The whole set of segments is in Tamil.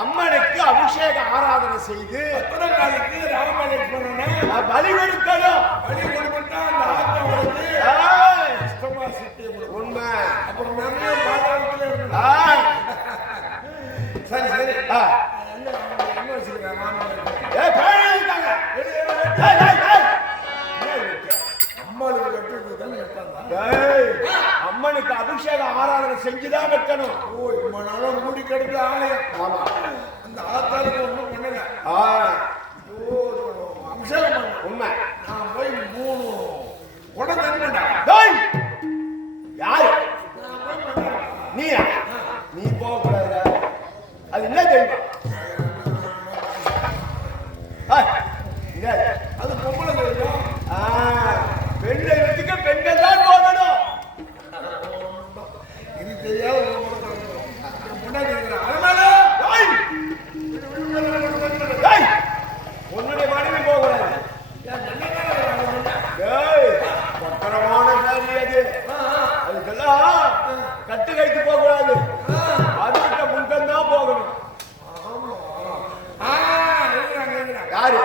அம்மனுக்கு அபிஷேக ஆராதனை செய்து பலி கொடுக்கணும். பலி கொடுத்தா அந்த ஆத்மாவுக்கு இஷ்டமா சித்தி உண்மை. அப்புறம் நிறைய பாதாளத்துல சரி சரி என்ன வச்சிருக்காங்க அம்மனுக்கு அபிஷேக ஆராதனை செஞ்சுதான் வைக்கணும். மூடி கிடந்து ஆலயம். ஆமா, அந்த ஆத்தாளுக்கு ஒண்ணும் பண்ணல. அபிஷேகம் உண்மை. நான் போய் 3 குடம் தண்ணி யாரு நீயா? நீ போகக்கூடாது. அது என்ன தெரியுமா? அது பொம்பளை தெரியும். பெண்ணை வச்சுக்க பெண்கள் தான் போகணும். இது தெரியாத உன்னுடைய மனைவி போகக்கூடாது. பத்திரமான சாமி அது. அதுக்கெல்லாம் கட்டு கைத்து போகக்கூடாது. அதுக்கிட்ட முன்கம் தான் போகணும். யாரு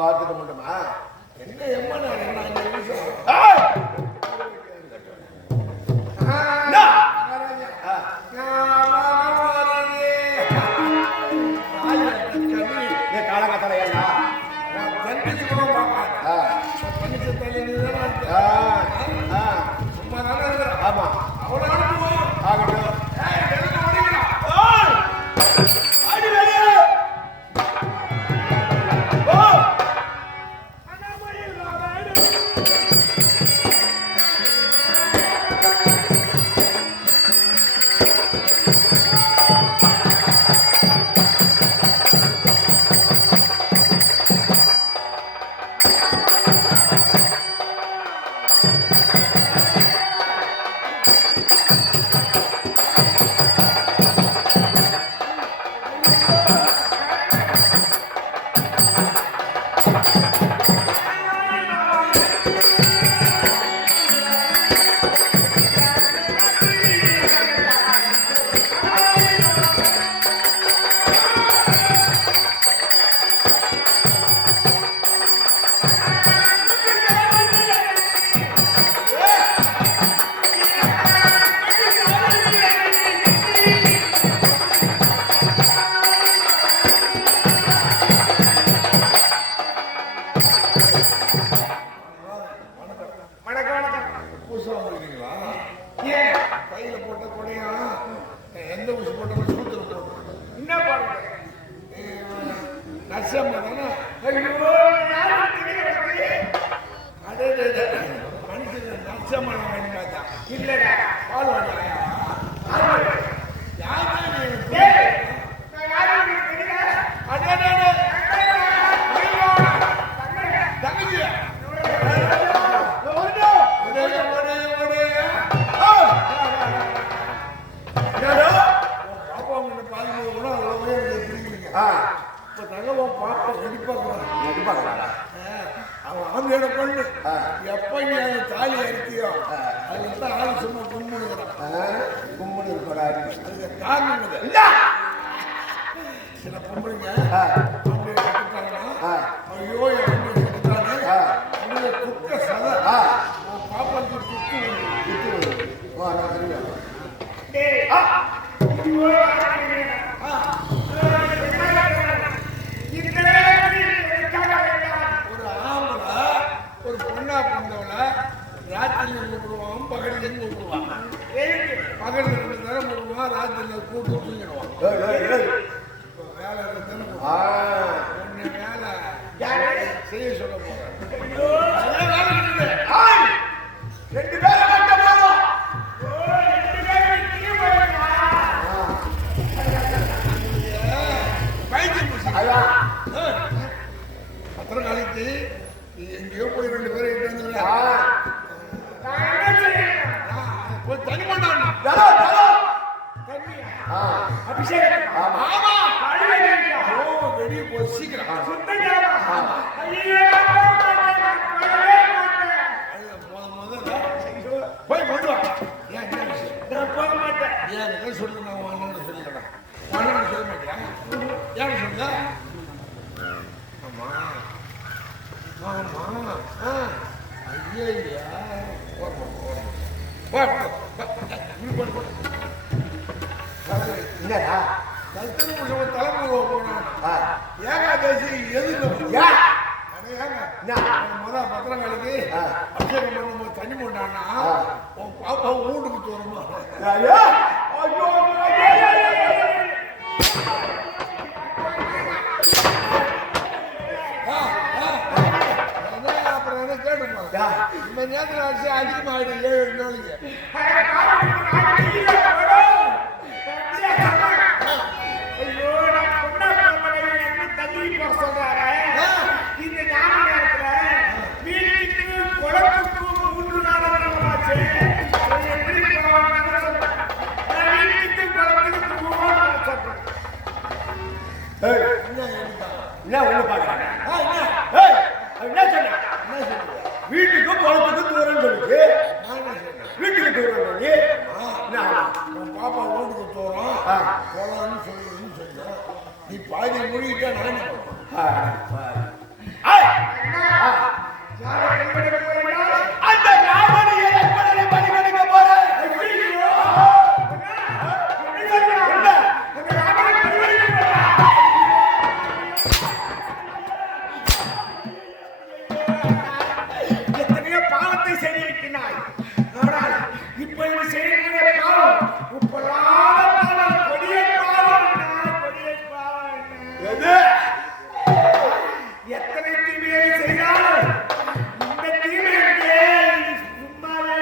வார்த்தை மட்டுமா? என்ன எம்மா ஆமா அவ்வளோ ஆகட்டும். தங்கச்சி பாப்பா நடிப்பாங்களா அவன் ஆந்தியோட பொண்ணு எப்ப நீ அந்த தாலி அறுத்தியோ அதுதான் ஆளு சும்மா கும்முன்னு இருக்கிறாரு. அதுக்கு காரணம் சில பொம்பளைங்க ஐயோ என் குக்க சதை பாப்பாக்கு குத்து ஒரு ஆம்பளை ஒரு பொண்ணா பொண்ணவள ராத்திரில கூப்பிடுவான் பகலில் கூப்பிடுவான். பகல் 2 நேரம் கூப்பிடுவான், ராத்திரில கூப்பிட்டு தூங்கிடுவான். வேலை வேலை செய்ய சொல்ல போறேன். 2 பேரும் பத்திரம் கழித்து எங்கேயோ போய் 2 பேரும் போய் தனி பண்ணான் வெளியே போய் சீக்கிரம் போய் கொண்டு வா. ஏன் போக மாட்டேன் ஏன் சொல்லு நான் வாங்கன்னு சொல்லிக்கிறேன். வாங்கன்னு சொல்ல மாட்டியா? ஏன் சொல்ல? ஆமா ஆமா ஐயா என்னடா தலைமுறை போனான் ஏகாதசி எதுக்கு முதல் பத்திரங்களுக்கு அபிஷேகம் பண்ணும்போது தண்ணி போட்டான்னா உன் பாப்பா வீட்டுக்கு தோணுமா? அப்புறம் என்ன கேட்டுப்பா இந்த நேரத்தில் அடிச்சு அதிகமாகிடும் 7 நாளைக்கு. இந்த ஞாபக நேரத்துல வீட்டுக்கு குளத்துக்கு 3 நாள் வீட்டுக்கு குளத்துக்கு தூரம் சொல்லிச்சு. வீட்டுக்கு தூரம் பாப்பா வீட்டுக்கு தூரம் குளம்னு சொல்லுன்னு சொல்ல நீ பாதி மொழிகிட்ட நான் அந்த ராமனியை பணிகணிக்க போறேன். எத்தனையோ பாவத்தை செய்திருக்கிறாய். ஆனால் இப்பொழுது செய்கிற பாவம் உப்பலாத கொடிய பாவம். எத்தனை தீமையை செய்தாலும் இந்த தீமைக்கு சும்மாவே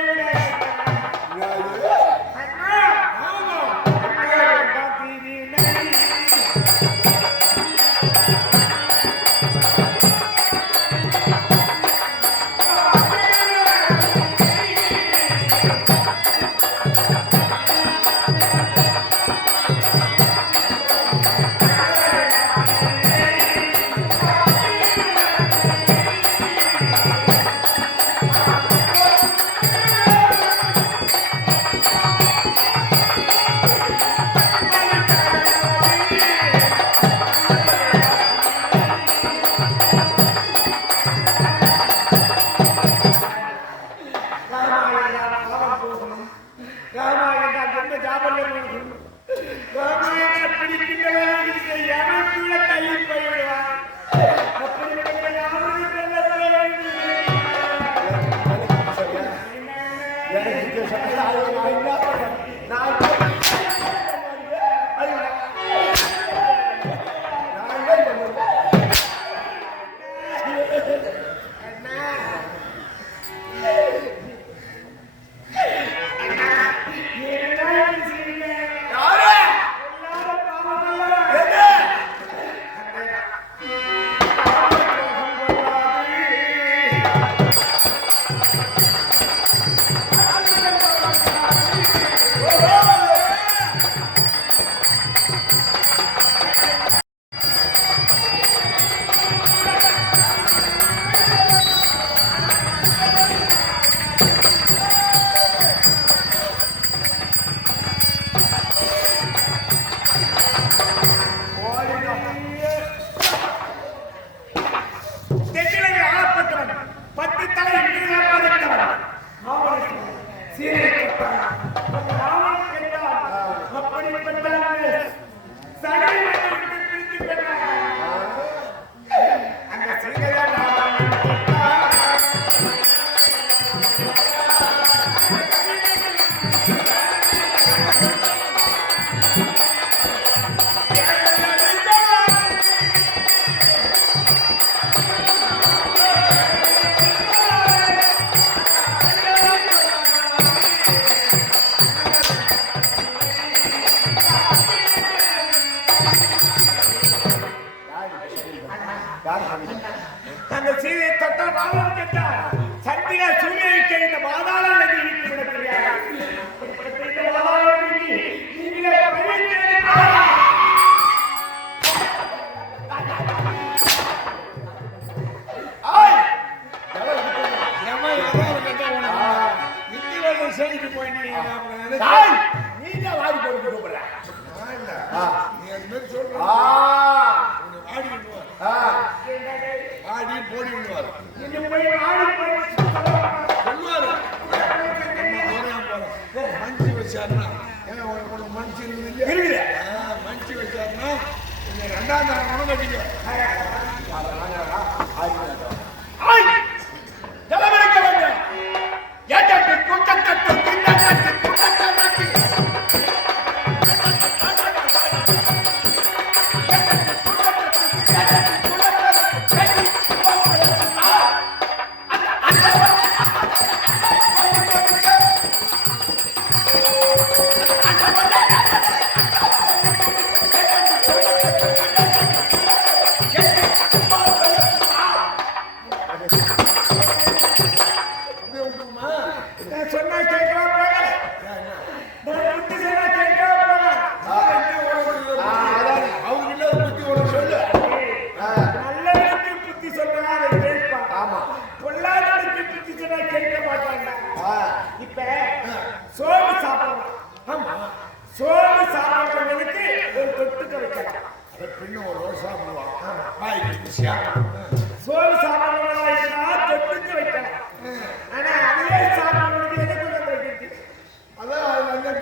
Oh! சந்திர சூரியனுக்கு இந்த பாதாள நதி இழுத்து விடப்படுகிறார். இந்த பாதாள நதிக்கு நீங்களே சொல்லிட்டு போய் நீங்க வாடி போட்டு கூப்பிடுற நீ அது மாதிரி சொல்ற வாடி வாடி போடி விடுவார் சொல்லுவாரு மஞ்சு வச்சாருன்னா உனக்கு மஞ்சு இருக்குது மஞ்சு வச்சாருன்னா ரெண்டாம் தரம் உணவு கட்டிக்க ஜலமளிக்க வேண்டும் ஏற்றத்தை குட்டத்தட்டு திண்டத்தட்டு குட்டத்தட்டு சோறு சாப்பிடுறவங்களுக்கு ஒரு தொட்டுக்க வைக்கலாம். சோறு சாப்பிடுறவங்க தொட்டுக்க வைக்கலாம். ஆனா அதே சாப்பிடுறவங்களுக்கு எதுக்கு வைக்கிறது? அதான்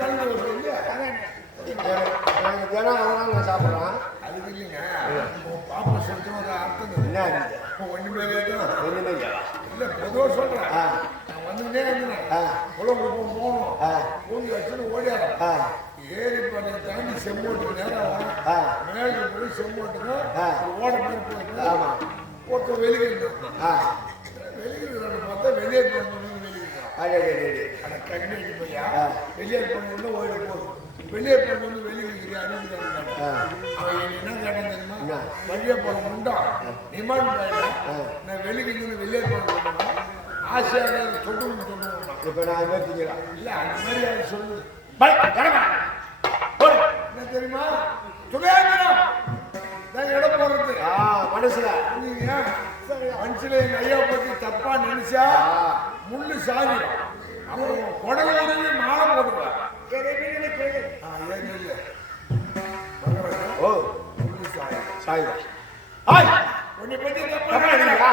கலந்து தினம் சாப்பிட்றான். அதுக்கு இல்லைங்க பாப்பா சொல்லிட்டு ஒரு அர்த்தம் ஒண்ணுமே ஒண்ணுமே இல்லை பொதுவாக சொல்றேன். நான் வந்துட்டே இருந்தேன் குளம் போகணும் பூந்து வச்சுன்னு ஓடியாடும் ஏறி பண்ணி தாண்டி செம்மோட்டுக்கு நேரம் மேலே போய் செம்மோட்டுக்கு ஓட மாதிரி போயிட்டு ஒருத்தர் வெளியிருந்தோம் வெளியிருக்கிறாங்க பார்த்தா வெளியே போகணும் வெளியிருக்கான் அந்த கண்ணி பையா வெளியே போகணும்னு ஓடி போகும் வெளியே போகணும் வெளியிருக்கிறியா அவன் என்ன கேட்டான் தெரியுமா வெளியே போன முண்டா நிமாண்ட் பையன் நான் வெளியிருந்தேன்னு வெளியே போகணும் ஆசையாக சொல்லுன்னு சொல்லுவோம். இப்போ நான் நிறுத்திக்கிறேன் இல்லை அந்த மாதிரி அது சொல்லு என்ன தெரியுமா துணையாங்கிறோம் இடம் போடுறது மனசுல நீங்க மனுஷில எங்க ஐயா பத்தி தப்பா நினைச்சா முள்ளு சாதிடும் அப்புறம் குடலை உடனே மாலை போடுவேன் ஓ முள்ளு சாயுதா உன்னை பத்தி தப்பா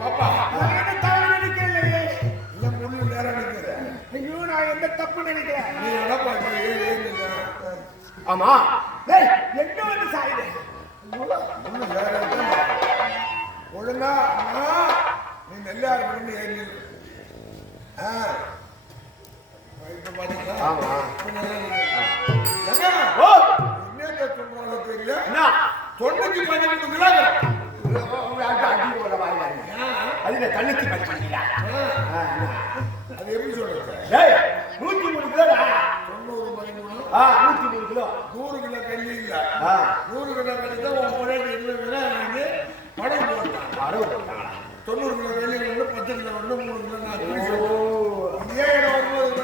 பாப்பா இல்ல முள்ளு நேரம் நிற்கிற ஐயோ நான் எந்த தப்பு நினைக்கிறேன். நீ இடப்பா ஆமா என்ன வந்து சாயுது ஒழுங்கா நீ நல்லா இருக்கணும்னு ஏறி ஆமா என்ன சொல்றாங்க தெரியல தொண்டைக்கு 12 கிலோ அதுல தண்ணிக்கு அது எப்படி சொல்றது 103 கிலோ 103 கிலோ 100 கிலோ கல்லி இல்ல 100 கிலோ கல்லி தான் உன் முன்னாடி 20 கிலோ வாங்கி படம் போட்டாங்க 90 கிலோ கல்லி 10 கிலோ 3 கிலோ நான் ஏன் வரும்போது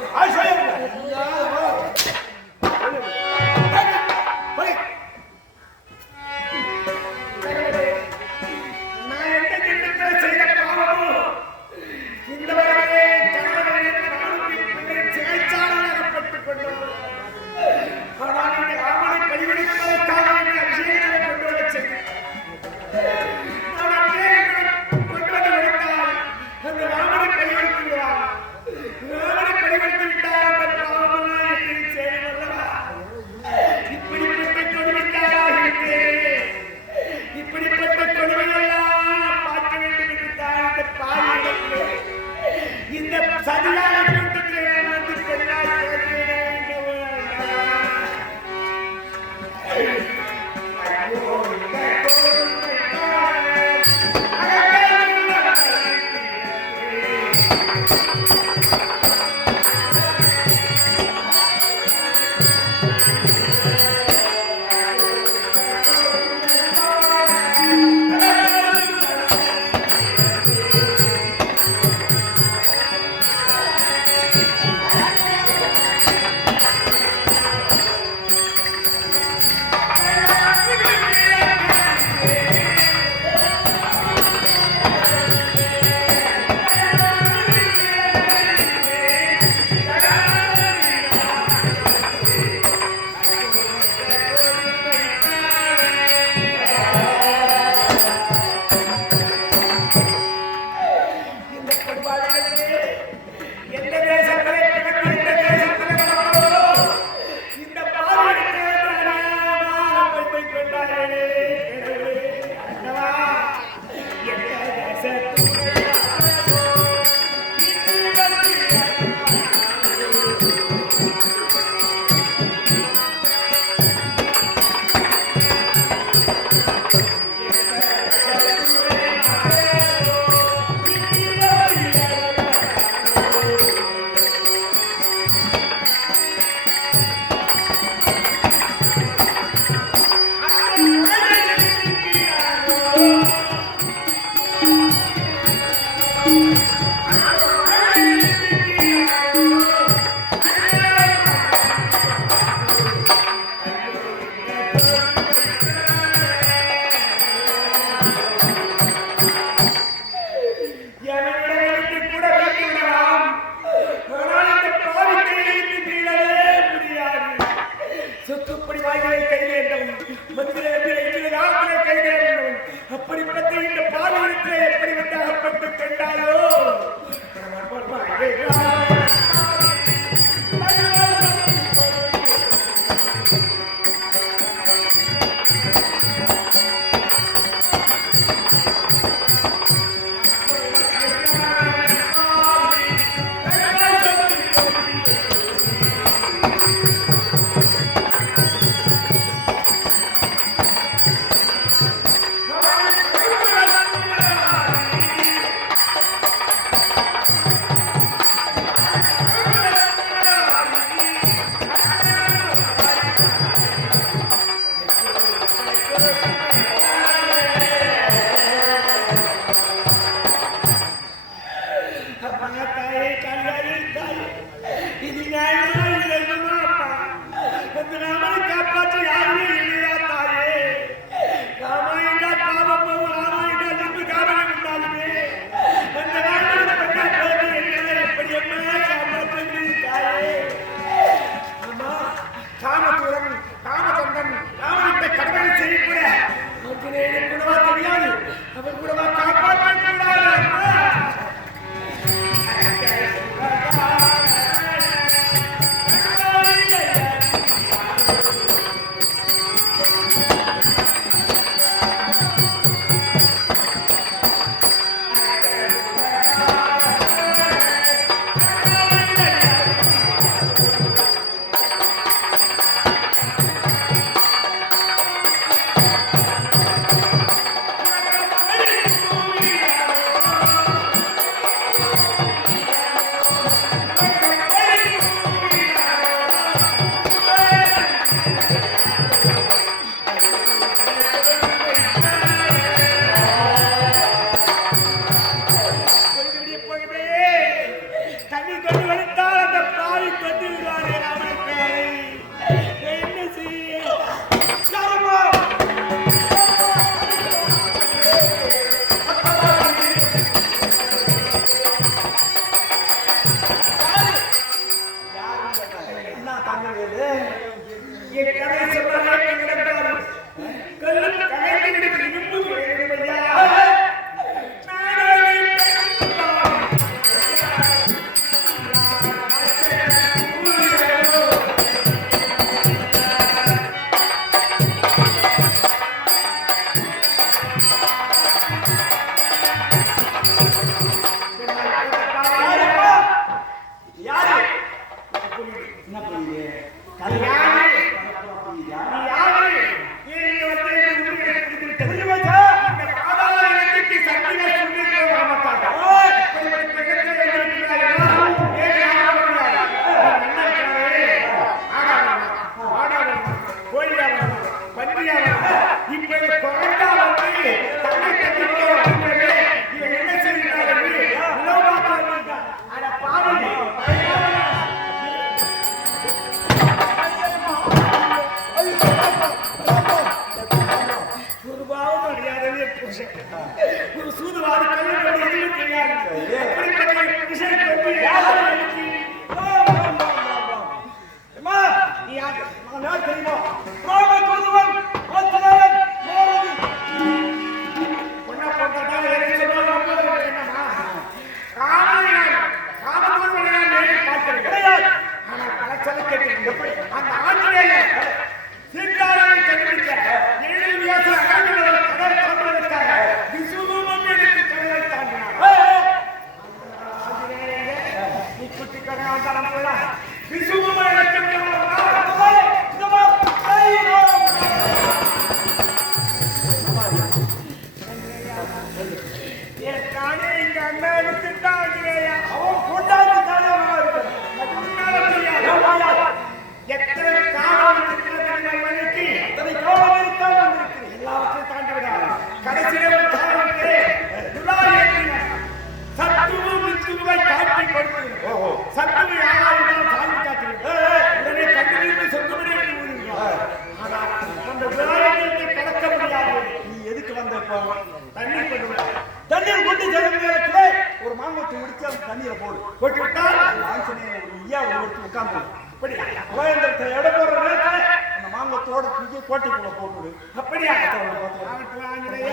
மாங்கத்தை முடிச்சு அந்த தண்ணியில போடு. போட்டு விட்டால் ஆஞ்சநேயர் ஒரு ஐயா ஒரு இடத்துல உட்கார்ந்து அப்படியா? உபயந்திரத்தை எடை போடுற நேரத்துல அந்த மாங்கத்தோட தூக்கி கோட்டைக்குள்ள போட்டுடு. அப்படியா? ஆகட்டும், ஆஞ்சநேயா.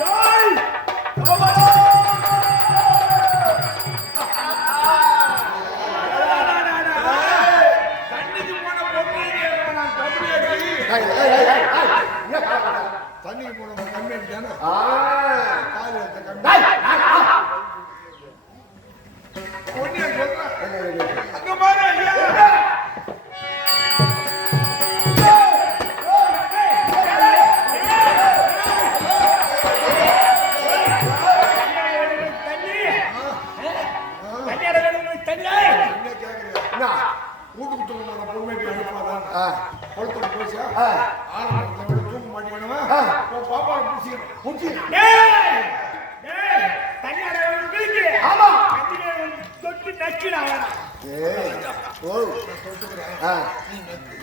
ஜெய்! பாபா! தண்ணிக்கு போன பொண்ணு நான் கம்மியாடி. தண்ணிக்கு போன கம்மியாடி தானே கால் வச்ச கம்மி பொண்ணிய சொல்றேன். அங்க பாரு ஐயா. வீட்டுக்கு தூங்க பொண்மைக்கு அனுப்பாதான் கொளுத்து போச்சா ஆரம்பத்தை விட தூக்க மாட்டேங்கணுமா பாப்பா பிடிச்சிக்கணும்.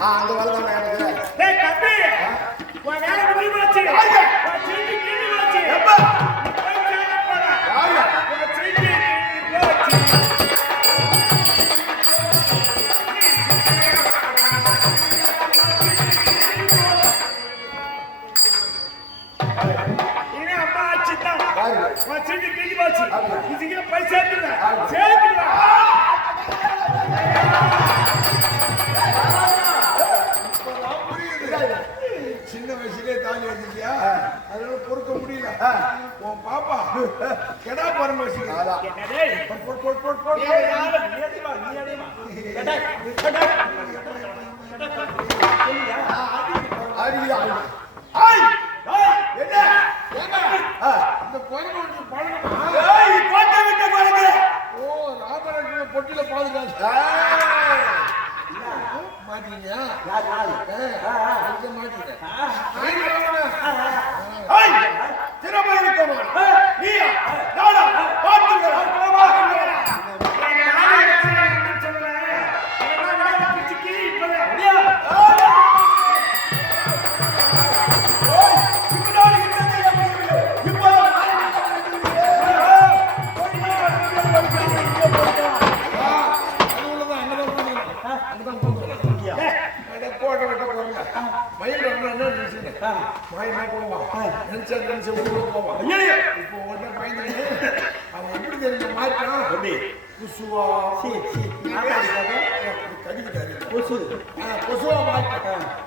அந்த வேலை எனக்கு சின்ன வயசுலயே தாலி வந்துட்டியா அதனால பொறுக்க முடியல. உன் பாப்பா கெடா பரமேஸ்வரி இந்த குழந்தை பழகமா ராமராஜ் பொட்டில பாதுகாத்து மாட்டீங்க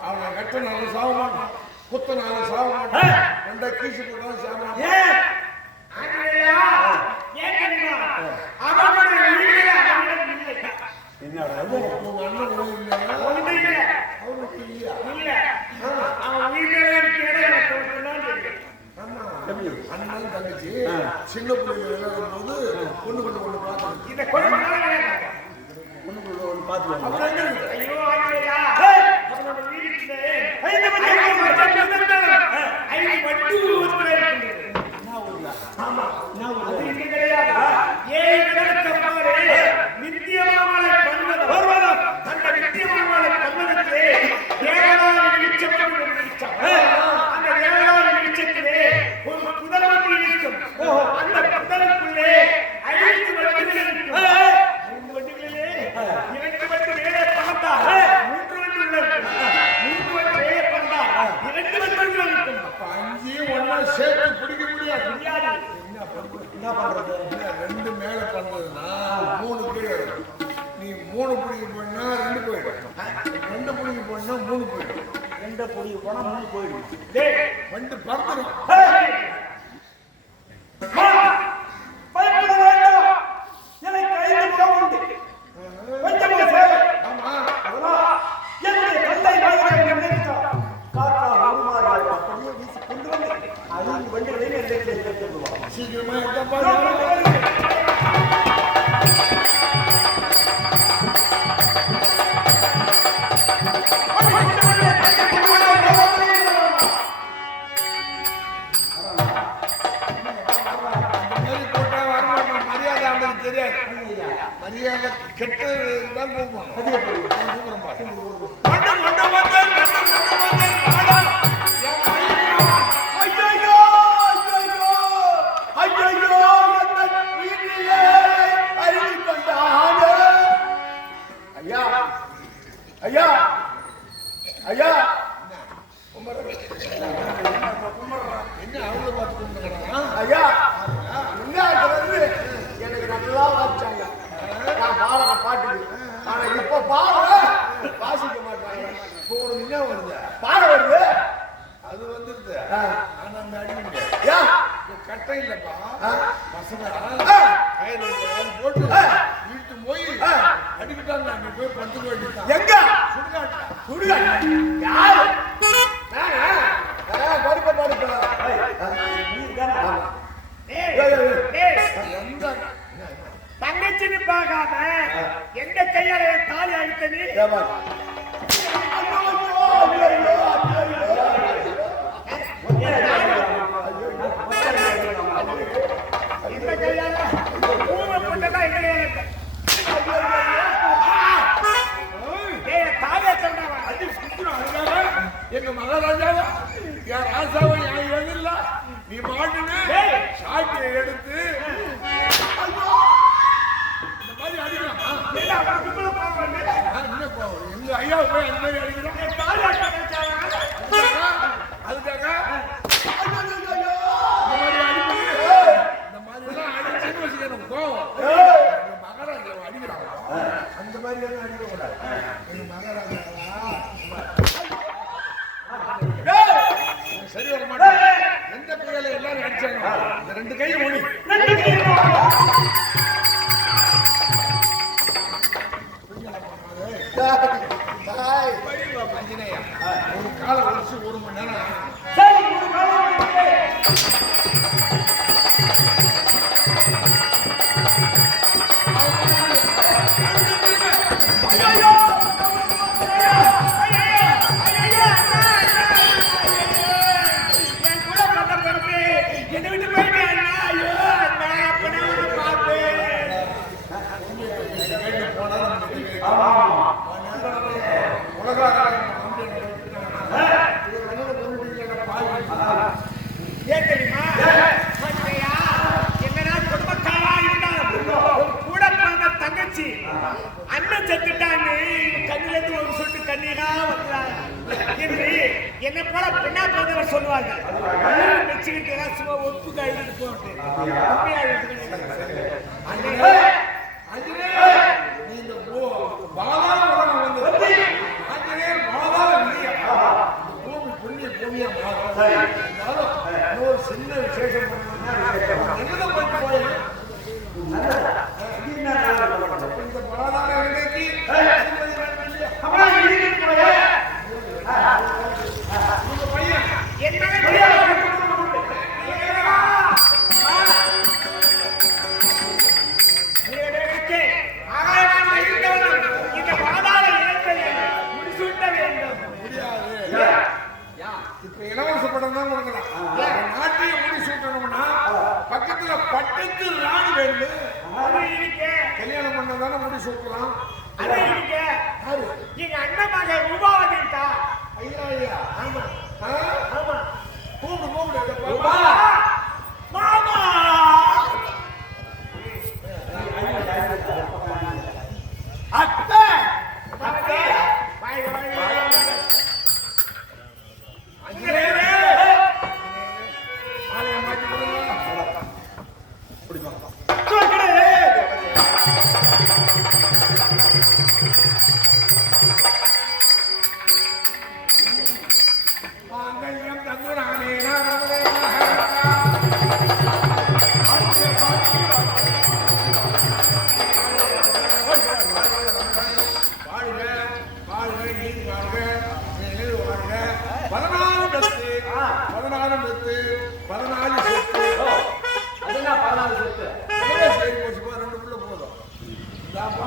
அவனை வெட்ட நாள் சாக மாட்டான், குத்த நாள் சாக மாட்டான், ரெண்டா கீசு போட்டாலும் சாக மாட்டான். உங்க அண்ணன் அவனுக்கு இல்லையா? அண்ணன் தங்கச்சி சின்ன பிள்ளைங்க விளையாடும் போது பொண்ணு கொண்டு கொண்டு பார்த்து பொண்ணு கொண்டு ஒன்று பார்த்து அப்புறம் எங்க இருக்கு? சேர்த்து பிடிக்க முடியாது. என்ன பண்றது? ரெண்டு மேல பண்றதுன்னா 3 கீழே இருக்கும். நீ 3 பிடிக்க போனா 2 போயிடும், 2 பிடிக்க போனா 3 போயிடும், 2 பிடிக்க போனா 3 போயிடும். வந்து பறந்துடும். சீக்கிரமா மரியாதை கெட்டதான் போகும். என்ன அவங்க பார்த்து கும்பிடுறாங்க? ஐயா முன்னாடி வந்து எனக்கு நல்லா வாசிச்சாங்க. நான் பாடுற பாட்டுக்கு. ஆனா இப்ப பாடுற வாசிக்க மாட்டாங்க. இப்போ ஒரு என்ன வருது? பாட வருது. அது வந்துருது. ஆனா அந்த அடி முடியாது. ஐயா கட்டை இல்லப்பா. பசங்க கயிறு போட்டு இழுத்து போய் அடிக்கிட்டாங்க. அங்க போய் பந்து போயிட்டு எங்க சுடுகாட்டா சுடுகாடு யாரு படுப்ப படுப்ப எந்த தங்கச்சின்னு பார்க்காம எந்த கையால என் தாலி அழுத்த நீ இந்த கையால பூவை போட்டதா எங்க தாலியா சொல்றவன் அடி சுத்துறான். எங்க மகாராஜாவை என் ராசாவை என் எதிரில நீ மாட்டுன சாட்டியை எடுத்து இந்த மாதிரி அடிக்கிறான். என்ன கோவம்? எங்க ஐயா போய் அந்த மாதிரி அடிக்கிறான். அதுக்காக இந்த மாதிரி எல்லாம் அடிச்சுன்னு வச்சுக்கணும் கோவம். எங்க மகாராஜாவை அடிக்கிறாங்க. அந்த மாதிரி எல்லாம் அடிக்க கூடாது. எங்க மகாராஜாவா சரி வர மாட்டேன். எந்த கையில எல்லாரும் அடிச்சாங்க. இந்த ரெண்டு கையும் ஓடி அஞ்சனையா ஒரு காலை ஒழிச்சு 1 மணி நேரம் என்னை விட்டு போயிட்டு ஐயோ நான் அப்பனே பார்ப்பேன் ஏன் தெரியுமா என்னடா குடும்பக்காரா இருந்தாலும் கூட பிறந்த தங்கச்சி அண்ணன் செத்துட்டான்னு கண்ணில இருந்து ஒரு சொட்டு கண்ணீரா வந்தாங்க என்று என்னை போல பெண்ணா பிறந்தவர் சொல்லுவாங்க. வச்சுக்கிட்டு சும்மா ஒப்பு கைது போட்டு இந்த பாதாள உலகம் வந்தது. ஆஞ்சநேயர் பாதாள விதியா பூமி புண்ணிய பூமியா மாறும். இன்னொரு சின்ன விசேஷம் என்னதான் போயிட்டு போய் இந்த பாதாள விதைக்கு உங்க பையன் இந்த பாதாள இனத்தை முடிசூட்ட வேண்டும். இப்ப இலவச படம் தான் கொடுக்கலாம். நாட்டையே முடி சூட்டணும்னா பக்கத்துல பட்டத்து ராணி வேணும். அது இருக்கு. கல்யாணம் பண்ணதானே முடி சூட்டலாம். அது இருக்கு. எங்க அண்ணன் மக ரூபாவதி இருக்கா? ஐயா ஐயா ஆமா ஆமா. கூப்பிடு மாமா அத்தை அத்தை வாய் வாய் ஆலயம் மாட்டி மாங்கல்யம் தந்துரானே வாழ்க வாழ்க நீ வாழ்க நீர் வாழ்க 14 பத்து 14 செத்து அதுனா 14 சொத்து சரி போச்சு போ 2 புள்ள போதும் தாப்பா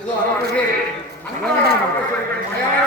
இதோ அவர்களுக்கு அன்பான மயான